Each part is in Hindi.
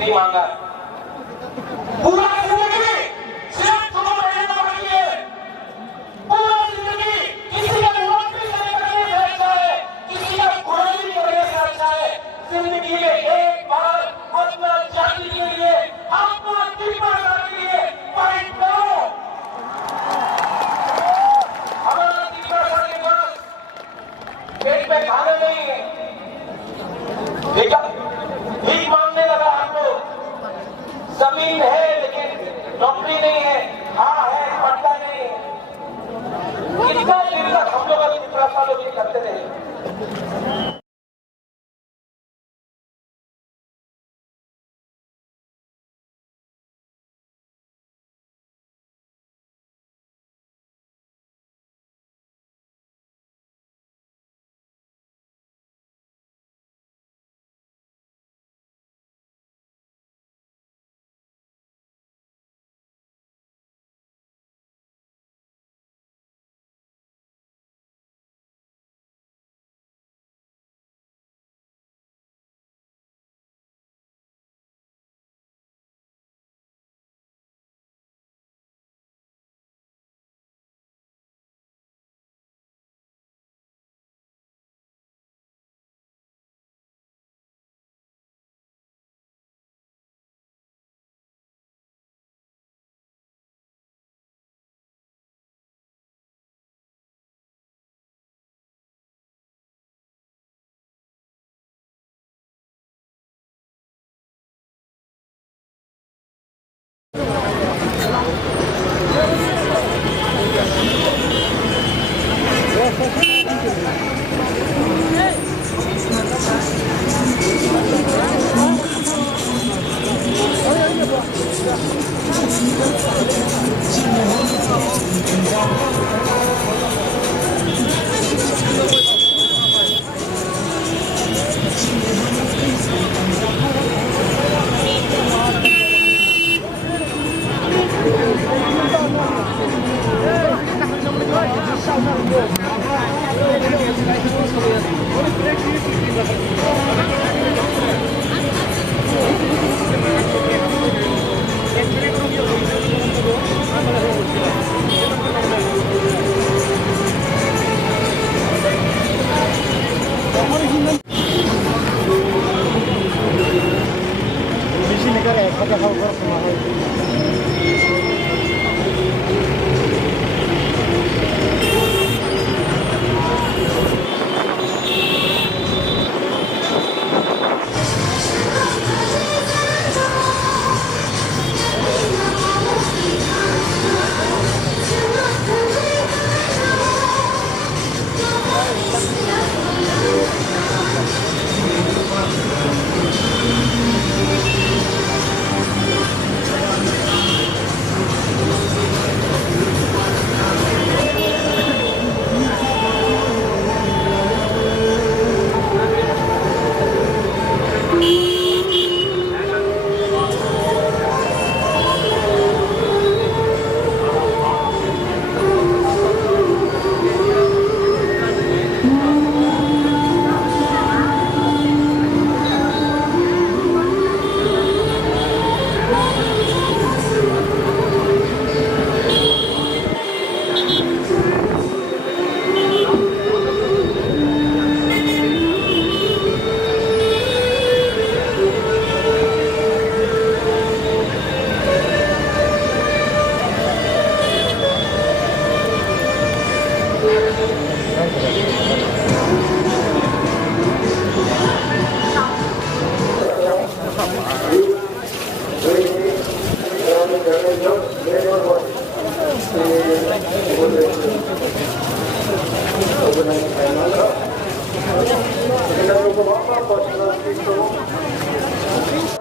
नहीं मांगा। पूरा जिंदगी सिर्फ तुम्हें रहना चाहिए। पूरा जिंदगी किसी का नौकरी करने से अच्छा है, किसी का गुलामी करने से अच्छा है। जिंदगी में एक बार अपना जाति के लिए, अपना जिम्मेदार के लिए फाइट करो। हमारा जिम्मेदार के पास पेट पे खाना नहीं है, ठीक है, भीख मांगने लगा हम लोग। जमीन है लेकिन नौकरी नहीं है, हाँ है पढ़ता नहीं है। कितना दिन तक हम लोग 15 सालों ये करते रहे।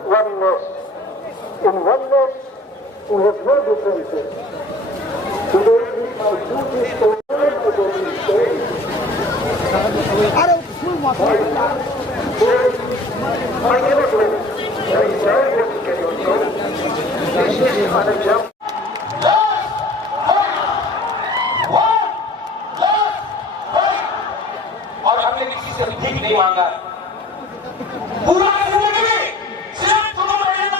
Oneness. In oneness, we have no differences. Today, we might do this to learn about this day. और हमने किसी से भीख नहीं मांगा। पूरा जिंदगी सिर्फ तुम्हें रहना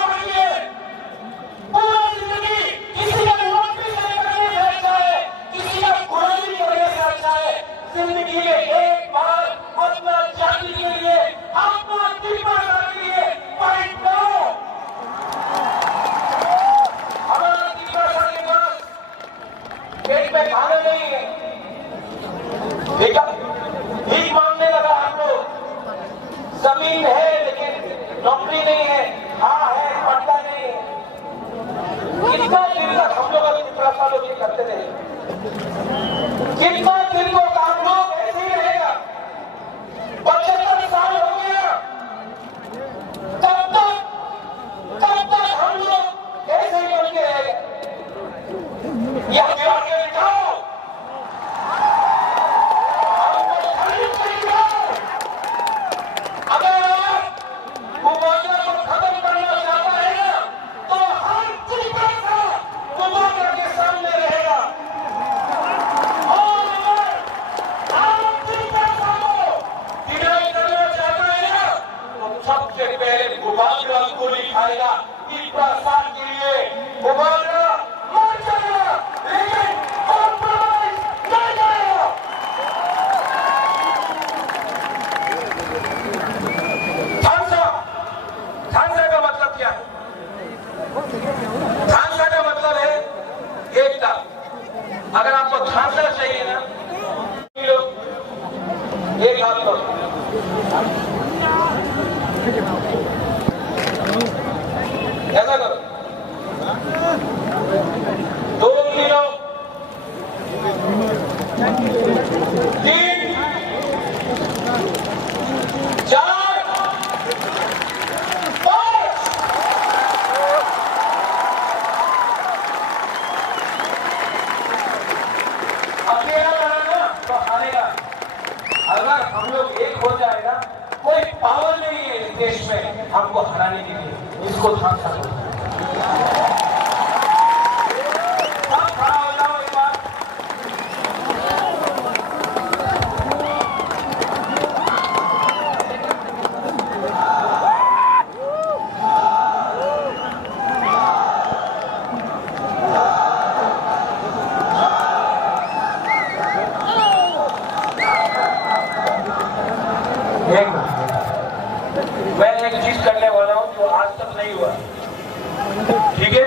जमीन है लेकिन नौकरी नहीं है, हाँ है पढ़ता नहीं है। कितना दिन तक हम लोग अपनी सालों ये करते रहे? कितना दिन को काम लोग ऐसे ही रहेगा? 75 साल हो गया, तब तक हम लोग ऐसे ही बन के रहेंगे। यह आगे बिठाओ, अगर आप मुआवजा को खत्म करना चाहता है ना, तो हर चीज का मुआवजा के सामने रहेगा। और अगर आप चीज को डिनाई करना चाहता है ना, तो सबसे पहले मुआवजा को लिखाएगा। प्रसाद के लिए मुआवजा मर जाएगा, लेकिन कॉम्प्रोमाइज नहीं जाएगा। खालसा का मतलब क्या है? खालसा का मतलब है एकता। अगर आपको खालसा चाहिए ना, एक हाथ तो ऐसा करो, 2 तीनों 3 4 5। अकेला लड़ना तो हारेगा। अगर हम लोग एक हो जाएगा, कोई पावर नहीं है इस देश में हमको हराने के लिए। इसको ध्यान रखो। आप खड़ा हो जाओ एक बार। मैं एक चीज करने वाला हूं जो आज तक नहीं हुआ, ठीक है?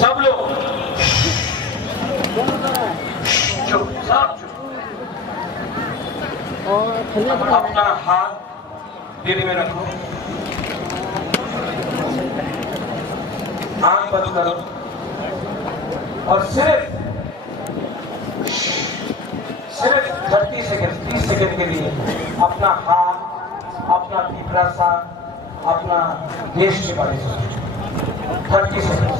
सब लोग चुप, सब चुप। अपना हाथ दिल में रखो, आंख बंद करो और सिर्फ 30 सेकंड 30 सेकंड के लिए अपना हाथ, अपना पिपरासा, अपना देश के बारे में सोचो। 30 सेकंड।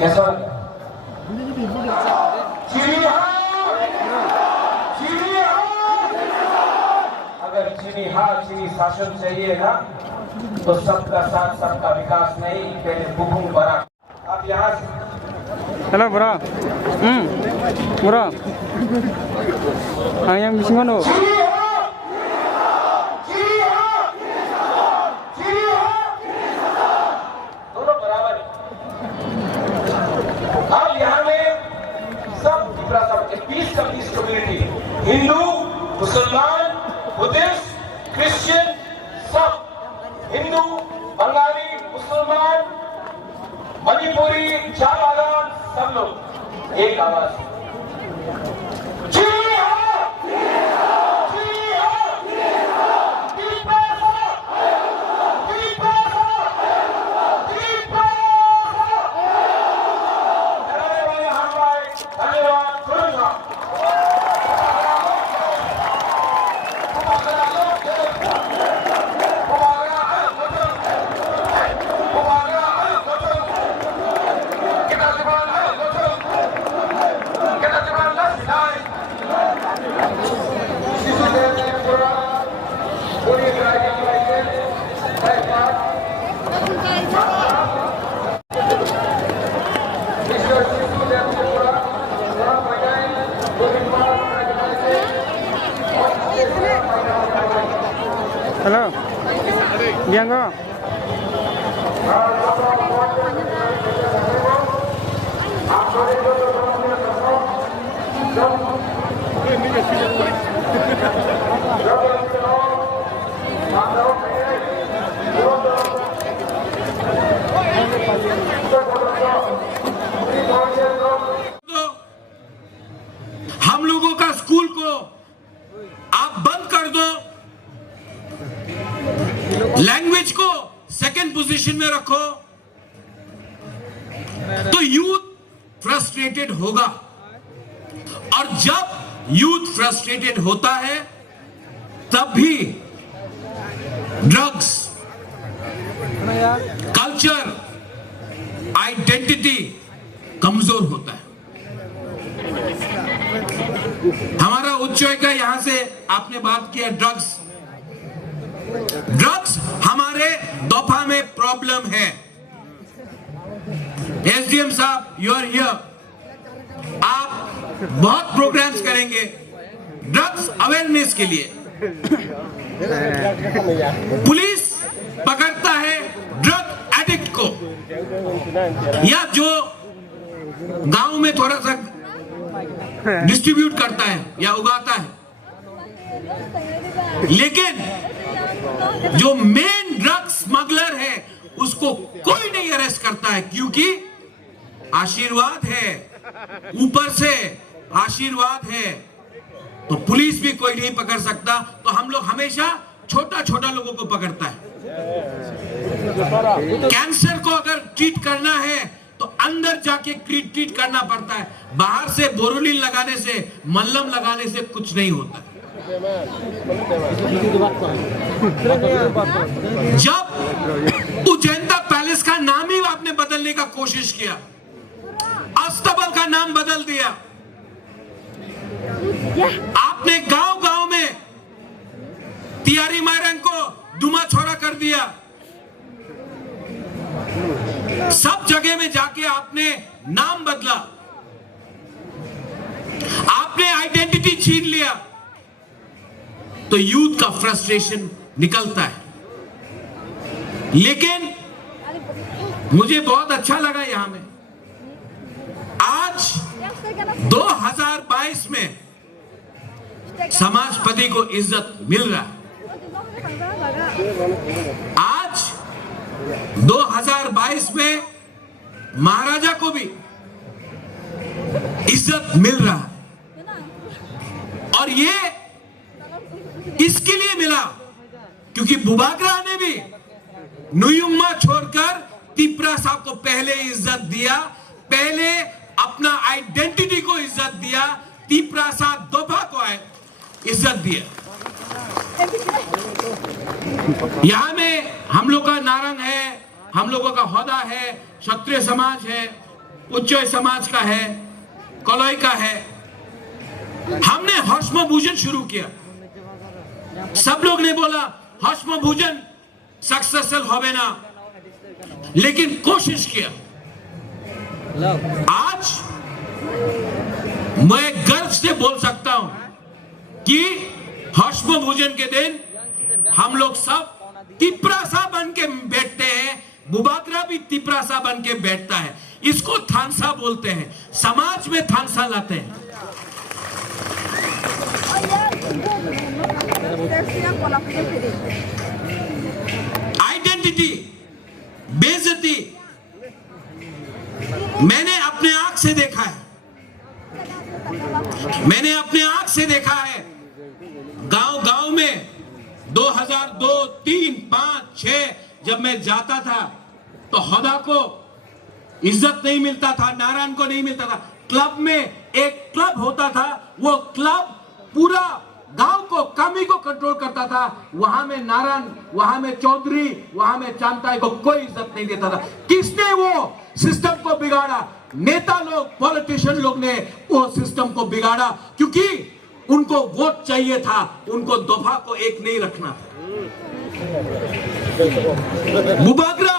कैसा लगा? अगर चीनी शासन चाहिए ना, तो सबका साथ सबका विकास नहीं, पहले हुकुम बना। अब यहाँ से Hello bro. Bro. Yang bising ano? दोनों बराबर है। अब यहाँ में सब 20 कम्युनिटी, हिंदू, मुसलमान, बुद्धिस्ट, क्रिश्चियन, सब हिंदू, बंगाली, मुसलमान, मणिपुरी, चाबागान, सब लोग एक आवाज। जी हाँ, जी हाँ, Hello. Dianggo. आप बंद कर दो, लैंग्वेज को सेकंड पोजीशन में रखो, तो यूथ फ्रस्ट्रेटेड होगा। और जब यूथ फ्रस्ट्रेटेड होता है तब भी ड्रग्स, कल्चर, आइडेंटिटी कमजोर होता है। हमारा उच्च का यहां से आपने बात किया ड्रग्स हमारे दोफा में प्रॉब्लम है। एसडीएम साहब, यू आर हियर, आप बहुत प्रोग्राम्स करेंगे ड्रग्स अवेयरनेस के लिए। पुलिस पकड़ता है ड्रग एडिक्ट को, या जो गांव में थोड़ा सा डिस्ट्रीब्यूट करता है या उगाता है, लेकिन जो मेन ड्रग स्मगलर है उसको कोई नहीं अरेस्ट करता है, क्योंकि आशीर्वाद है, ऊपर से आशीर्वाद है, तो पुलिस भी कोई नहीं पकड़ सकता। तो हम लोग हमेशा छोटा छोटा लोगों को पकड़ता है। कैंसर को अगर ट्रीट करना है तो अंदर जाके ट्रीट करना पड़ता है, बाहर से बोरोलिन लगाने से, मल्लम लगाने से कुछ नहीं होता। जब उज्जैनता पैलेस का नाम ही आपने बदलने का कोशिश किया, अस्तबल का नाम बदल दिया, आपने गांव गांव में तियारी मायरन को दुमा छोड़ा कर दिया, सब जगह में जाके आपने नाम बदला, आपने आइडेंटिटी छीन लिया, तो यूथ का फ्रस्ट्रेशन निकलता है। लेकिन मुझे बहुत अच्छा लगा यहां में आज 2022 में समाजपति को इज्जत मिल रहा है। आज 2022 में महाराजा को भी इज्जत मिल रहा है, और ये इसके लिए मिला क्योंकि बुबागरा ने भी नुयुम्मा छोड़कर तिपरा साहब को पहले इज्जत दिया, पहले अपना आइडेंटिटी को इज्जत दिया, तिपरा साहब दोफा को इज्जत दिया। यहां में हम लोग का नारंग है, हम लोगों का होदा है, क्षत्रिय समाज है, उच्च समाज का है, कलोई का है। हमने हश्म भोजन शुरू किया, सब लोग ने बोला हश्म भोजन सक्सेसफुल होवे ना, लेकिन कोशिश किया। आज मैं गर्व से बोल सकता हूं कि हश्म भोजन के दिन हम लोग सब तिपरासा बन के बैठते हैं, बुबागरा भी तिपरासा बन के बैठता है। इसको थानसा बोलते हैं, समाज में थानसा लाते हैं। आइडेंटिटी, बेइज्जती मैंने अपने आंख से देखा है, मैंने अपने आंख से देखा है। गांव गांव में 2002, 3, 5, 6 जब मैं जाता था तो होदा को इज्जत नहीं मिलता था, नारायण को नहीं मिलता था। क्लब में एक क्लब होता था, वो क्लब पूरा गांव को, कमी को कंट्रोल करता था। वहां में नारायण, वहां में चौधरी, वहां में चांताई को कोई इज्जत नहीं देता था। किसने वो सिस्टम को बिगाड़ा? नेता लोग, पॉलिटिशियन लोग ने वो सिस्टम को बिगाड़ा, क्योंकि उनको वोट चाहिए था, उनको दोफा को एक नहीं रखना था। बुबागरा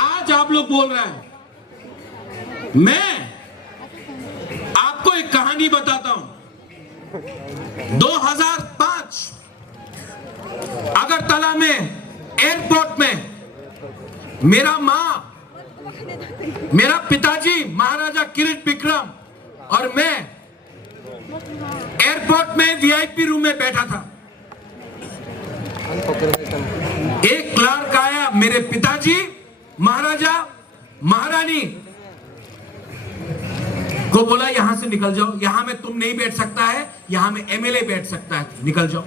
आज आप लोग बोल रहे हैं, मैं आपको एक कहानी बताता हूं। 2005 अगरतला में एयरपोर्ट में मेरा पिताजी महाराजा किरीट विक्रम और मैं एयरपोर्ट में वीआईपी रूम में बैठा था। एक क्लर्क आया, मेरे पिताजी, महाराजा, महारानी को बोला यहां से निकल जाओ, यहां में तुम नहीं बैठ सकता है, यहां में एमएलए बैठ सकता है, निकल जाओ।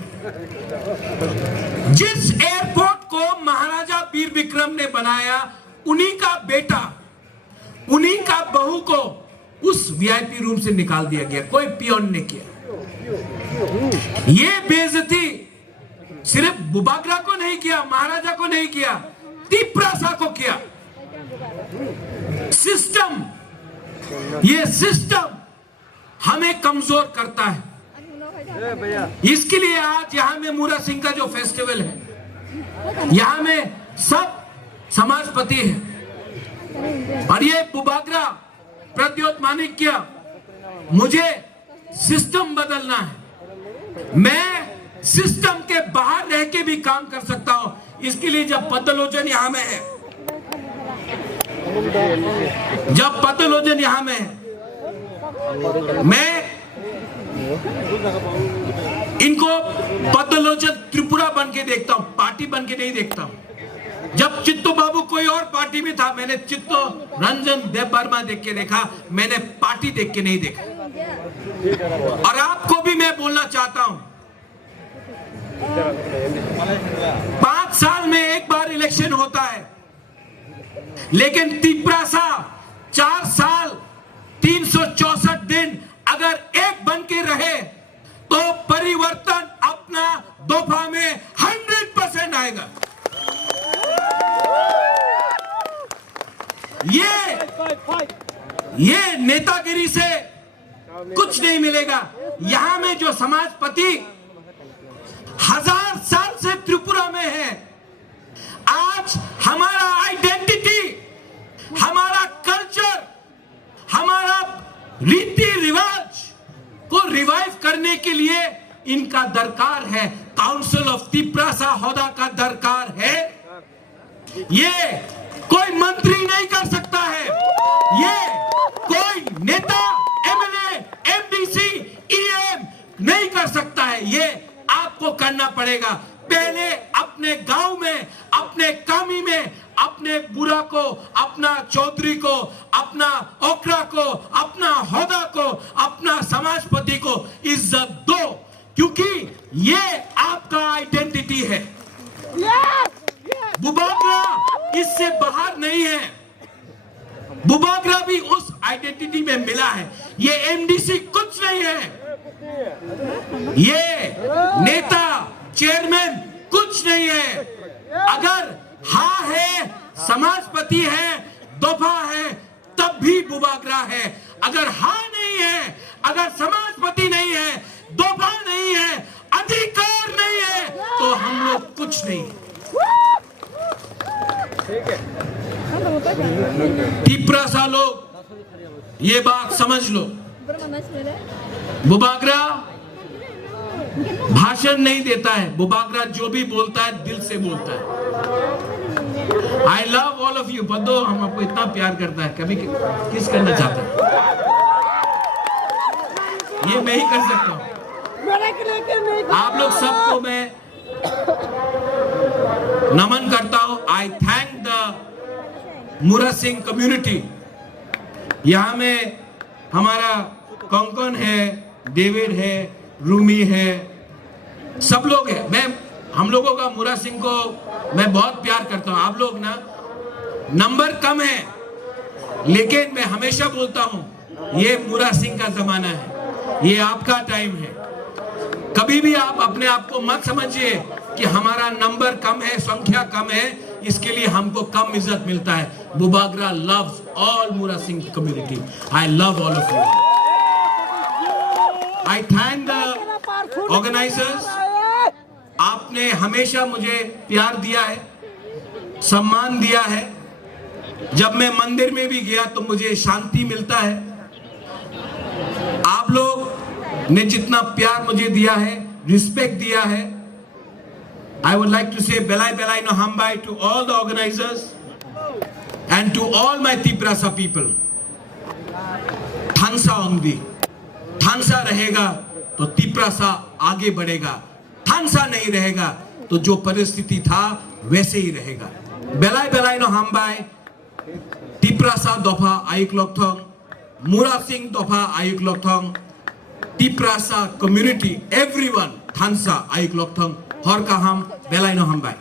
जिस एयरपोर्ट को महाराजा वीर विक्रम ने बनाया, उन्हीं का बेटा, उन्हीं का बहू को उस वीआईपी रूम से निकाल दिया गया, कोई पियोन ने किया। ये बेइज्जती सिर्फ बुबागरा को नहीं किया, महाराजा को नहीं किया, तिप्रासा को किया। सिस्टम, ये सिस्टम हमें कमजोर करता है। इसके लिए आज यहां में मूरा सिंह का जो फेस्टिवल है, यहां में सब समाजपति है, और ये बुबागरा प्रद्योत माणिक्य, मुझे सिस्टम बदलना है। मैं सिस्टम के बाहर रह के भी काम कर सकता हूं। इसके लिए जब पद्मलोचन यहां में है, जब पद्मलोचन यहां में है, मैं इनको पद्मलोचन त्रिपुरा बन के देखता हूं, पार्टी बन के नहीं देखता हूं। जब चित्तो बाबू कोई और पार्टी में था, मैंने चित्तो रंजन देवबर्मा देख के देखा, मैंने पार्टी देख के नहीं देखा। और आपको भी मैं बोलना चाहता हूं, 5 साल में एक बार इलेक्शन होता है, लेकिन तिप्रासा 4 साल 364 दिन अगर एक बन के रहे तो परिवर्तन अपना दोफा में 100% आएगा। ये नेतागिरी से कुछ नहीं मिलेगा। यहां में जो समाजपति 1000 साल से त्रिपुरा में है, आज हमारा आइडेंटिटी, हमारा कल्चर, हमारा रीति रिवाज को रिवाइव करने के लिए इनका दरकार है। काउंसिल ऑफ तिप्रासा होदा का दरकार है। ये कोई मंत्री नहीं कर सकता है, ये कोई नेता, एमएलए, एमडीसी, ईएम नहीं कर सकता है। ये आपको करना पड़ेगा। पहले अपने गांव में, अपने कामी में, अपने बुरा को, अपना चौधरी को, अपना ओकरा को, अपना होदा को, अपना समाजपति को इज्जत दो, क्योंकि ये आपका आइडेंटिटी है। बुबागरा इससे बाहर नहीं है, बुबागरा भी उस आइडेंटिटी में मिला है। ये एमडीसी कुछ नहीं है, ये नेता, चेयरमैन कुछ नहीं है। अगर हाँ है, समाजपति है, दोफा है, तब भी बुबागरा है। अगर हाँ नहीं है, अगर समाजपति नहीं है, दोफा नहीं है, अधिकार नहीं है, तो हम लोग कुछ नहीं। तिप्रासा लोग ये बात समझ लो, बुबागरा भाषण नहीं देता है, बुबागरा जो भी बोलता है दिल से बोलता है। I love all of you बद्दो, हम आपको इतना प्यार करता है, कभी किस करना चाहता है, ये मैं ही कर सकता हूं। आप लोग सबको मैं नमन करता हूं। I thank the Mura Singh community. यहां में हमारा कोंकण है, डेविड है, रूमी है, सब लोग हैं। हम लोगों का मूरा सिंह को मैं बहुत प्यार करता हूं। आप लोग ना नंबर कम है, लेकिन मैं हमेशा बोलता हूं ये मूरा सिंह का जमाना है, ये आपका टाइम है। कभी भी आप अपने आप को मत समझिए कि हमारा नंबर कम है, संख्या कम है, इसके लिए हमको कम इज्जत मिलता है। बुबागरा loves all Mura Singh community. I love all of you. I thank the organizers. आपने हमेशा मुझे प्यार दिया है, सम्मान दिया है। जब मैं मंदिर में भी गया तो मुझे शांति मिलता है। आप लोग ने जितना प्यार मुझे दिया है, रिस्पेक्ट दिया है, I would like to say belai belai no hambai to all the organizers and to all my Tiprasa people. थांसा होंगी, थांसा रहेगा तो तिप्रासा आगे बढ़ेगा, थांसा नहीं रहेगा तो जो परिस्थिति था वैसे ही रहेगा। बेलाई बेलाई नो हमबाई तिप्रासा दोफा आइक लोकथों Murab Singh Tofa Ayuk Lokthong, Tiprasa community, everyone, Thansa Ayuk Lokthong, Hor Kaham, Belai no Hambai.